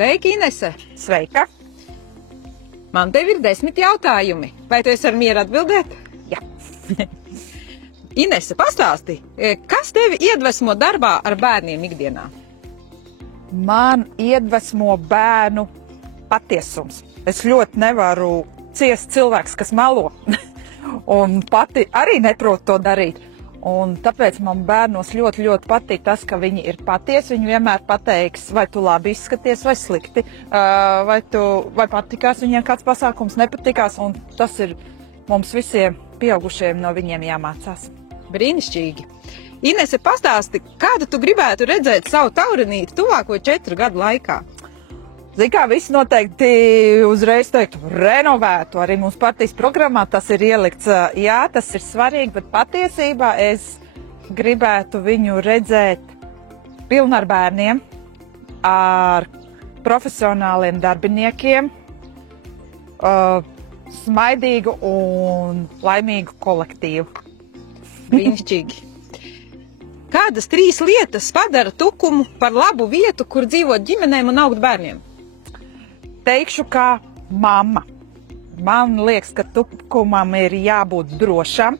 Sveiki, Inese! Sveika! Man tev ir 10 jautājumi. Vai tu esi ar mieru atbildēt? Jā. Inese, pastāsti, kas tevi iedvesmo darbā ar bērniem ikdienā? Man iedvesmo bērnu patiesums. Es ļoti nevaru ciest cilvēks, kas melo. Un pati arī neprotu to darīt. Un tāpēc man bērnos ļoti, ļoti patīk tas, ka viņi ir patiesi. Viņi vienmēr pateiks, vai tu labi izskaties, vai slikti, vai patikās viņiem kāds pasākums, nepatikās. Un tas ir mums visiem pieaugušiem no viņiem jāmācās. Brīnišķīgi! Inese, pastāsti, kādu tu gribētu redzēt savu taurenīti tuvāko 4 gadu laikā? Zini kā, visi noteikti uzreiz teiktu renovētu, arī mūsu partijas programmā tas ir ielikts. Jā, tas ir svarīgi, bet patiesībā es gribētu viņu redzēt pilnu ar bērniem, ar profesionāliem darbiniekiem, smaidīgu un laimīgu kolektīvu. Brīnišķīgi! Kādas 3 lietas padara Tukumu par labu vietu, kur dzīvot ģimenēm un augt bērniem? Teikšu, kā mamma. Man liekas, ka Tukumam ir jābūt drošam.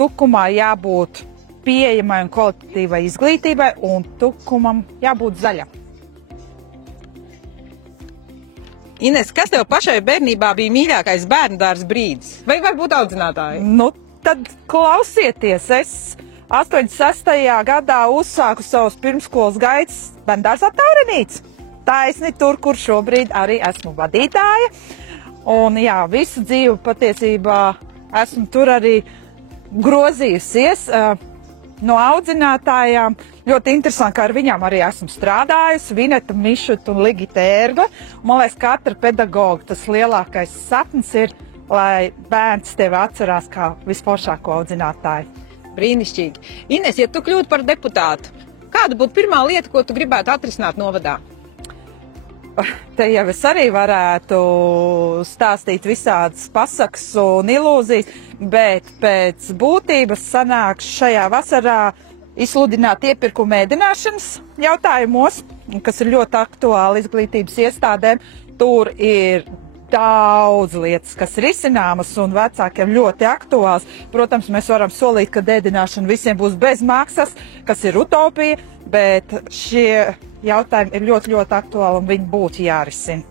Tukumā jābūt pieejamai un kvalitatīvai izglītībai, un Tukumam jābūt zaļam. Ines, kas tev pašai bērnībā bija mīļākais bērndārs brīdis? Vai varbūt audzinātāji? Nu, tad klausieties, es 86. gadā uzsāku savus pirmskolas gaitas bērndārzā Taurenītes. Taisni tur, kur šobrīd arī esmu vadītāja. Un jā, visu dzīvi patiesībā esmu tur arī grozījusies no audzinātājām. Ļoti interesanti, ka ar viņām arī esmu strādājusi. Vineta Mišuta un Ligita Ērgla. Man liekas, katra pedagoga tas lielākais sapnis ir, lai bērns tevi atcerās kā visforšāko audzinātāju. Brīnišķīgi. Ines, ja tu kļūtu par deputātu, kāda būtu pirmā lieta, ko tu gribētu atrisināt novadā? Te jau es arī varētu stāstīt visādas pasakas un ilūzijas, bet pēc būtības sanāks šajā vasarā izsludināt iepirkumu ēdināšanas jautājumos, kas ir ļoti aktuāli izglītības iestādēm. Tur ir daudz lietas, kas ir izcināmas un vecākiem ļoti aktuāls. Protams, mēs varam solīt, ka ēdināšana visiem būs bez maksas, kas ir utopija, bet šie jautājumi ir ļoti, ļoti aktuāli un viņi būtu jārisina.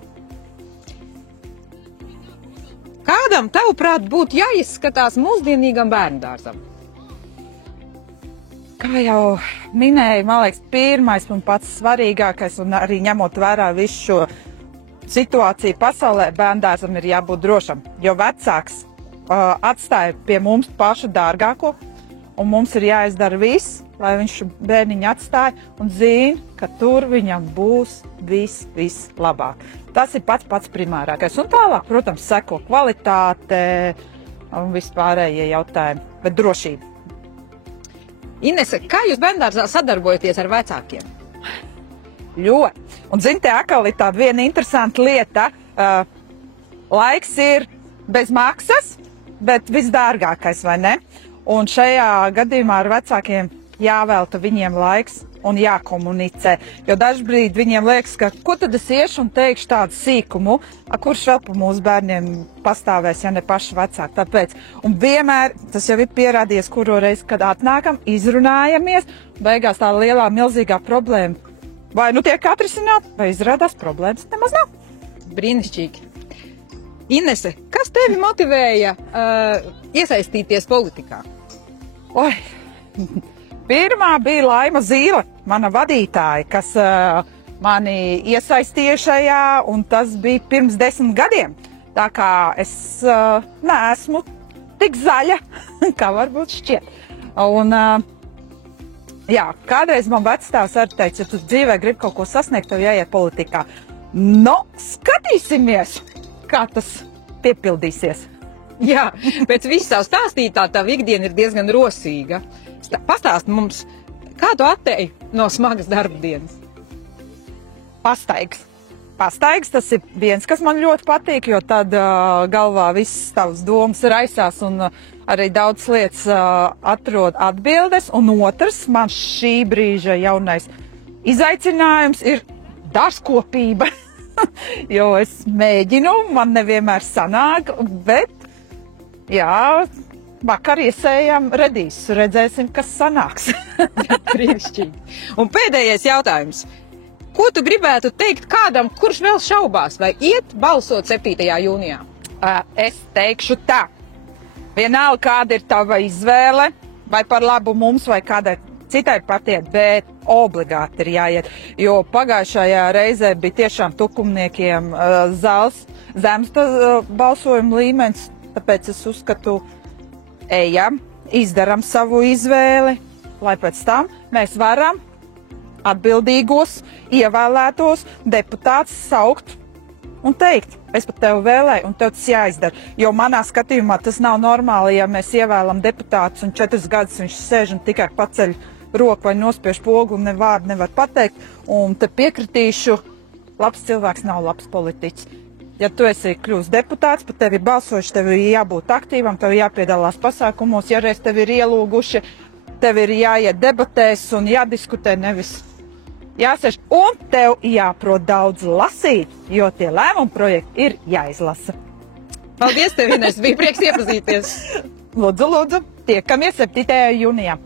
Kādam, tavuprāt, būtu jāizskatās mūsdienīgam bērndārzam? Kā jau minēju, man liekas, pirmais un pats svarīgākais, un arī ņemot vērā visu šo situāciju pasaulē, bērndārzam ir jābūt drošam, jo vecāks atstāja pie mums pašu dārgāko, un mums ir jāizdara viss, lai viņš bērniņu atstāja un zina, ka tur viņam būs viss labāk. Tas ir pats primārākais. Un tālāk, protams, seko kvalitāte un vispārējie jautājumi, bet drošība. Inese, kā jūs bērndārzā sadarbojaties ar vecākiem? Ļoti. Un zini, te atkal ir tāda viena interesanta lieta. Laiks ir bez maksas, bet visdārgākais, vai ne? Un šajā gadījumā ar vecākiem jāvelta viņiem laiks un jākomunicē. Jo dažbrīd viņiem liekas, ka ko tad es iešu un teikšu tādu sīkumu, kurš vēl pa mūsu bērniem pastāvēs, ja ne paši vecāki. Tāpēc, un vienmēr, tas jau ir pierādījies, kuru reizi, kad atnākam, izrunājamies, beigās tā lielā, milzīgā problēma vai nu tiek atrisināt, vai izrādās problēmas nemaz nav. Brīnišķīgi. Inese, kas tevi motivēja iesaistīties politikā? Oi, pirmā bija Laima Zīle, mana vadītāja, kas mani iesaistīja šajā, un tas bija pirms 10 gadiem. Tā kā es neesmu tik zaļa, kā varbūt šķiet. Un, jā, kādreiz man vecstāvs arī teica, ja tu dzīvē gribi kaut ko sasniegt, tev jāiet politikā. Nu, skatīsimies, kā tas piepildīsies. Jā, pēc visā stāstītā tā ikdiena ir diezgan rosīga. Pastāst mums, kā tu atteji no smagas darba dienas? Pastaigs. Pastaigs, tas ir viens, kas man ļoti patīk, jo tad galvā viss tavs domas raisās un arī daudz lietas atrod atbildes. Un otrs, man šī brīža jaunais izaicinājums ir dārzkopība, jo es mēģinu, man nevienmēr sanāk, bet, jā, vakar iesējām redīs, redzēsim, kas sanāks. Brīnišķīgi. Un pēdējais jautājums. Ko tu gribētu teikt kādam, kurš vēl šaubās, vai iet balsot 7. jūnijā? Es teikšu tā. Vienalga, kāda ir tava izvēle, vai par labu mums, vai kādai citai partijai, bet obligāti ir jāiet. Jo pagājušajā reizē bija tiešām tukumniekiem zems balsojuma līmenis, tāpēc es uzskatu, ejam, izdaram savu izvēli, lai pēc tam mēs varam atbildīgos, ievēlētos deputātus saukt un teikt, es pat tevi vēlēju, un tev tas jāizdara. Jo manā skatījumā tas nav normāli, ja mēs ievēlam deputātus un 4 gadus viņš sēž un tikai paceļ roku vai nospiež pogu un ne vārdu nevar pateikt. Un te piekritīšu, labs cilvēks nav labs politiķis. Ja tu esi kļūst deputāts, pat tevi balsojuši, tev ir jābūt aktīvam, tev jāpiedalās pasākumos, ja reiz tevi ir ielūguši, tev ir jāiet debatēs un jādiskutē, nevis jāsēž. Un tev jāprot daudz lasīt, jo tie lēmumu projekti ir jāizlasa. Paldies tev, Ines, bija prieks iepazīties. Lūdzu, tiekamies 7. jūnijā.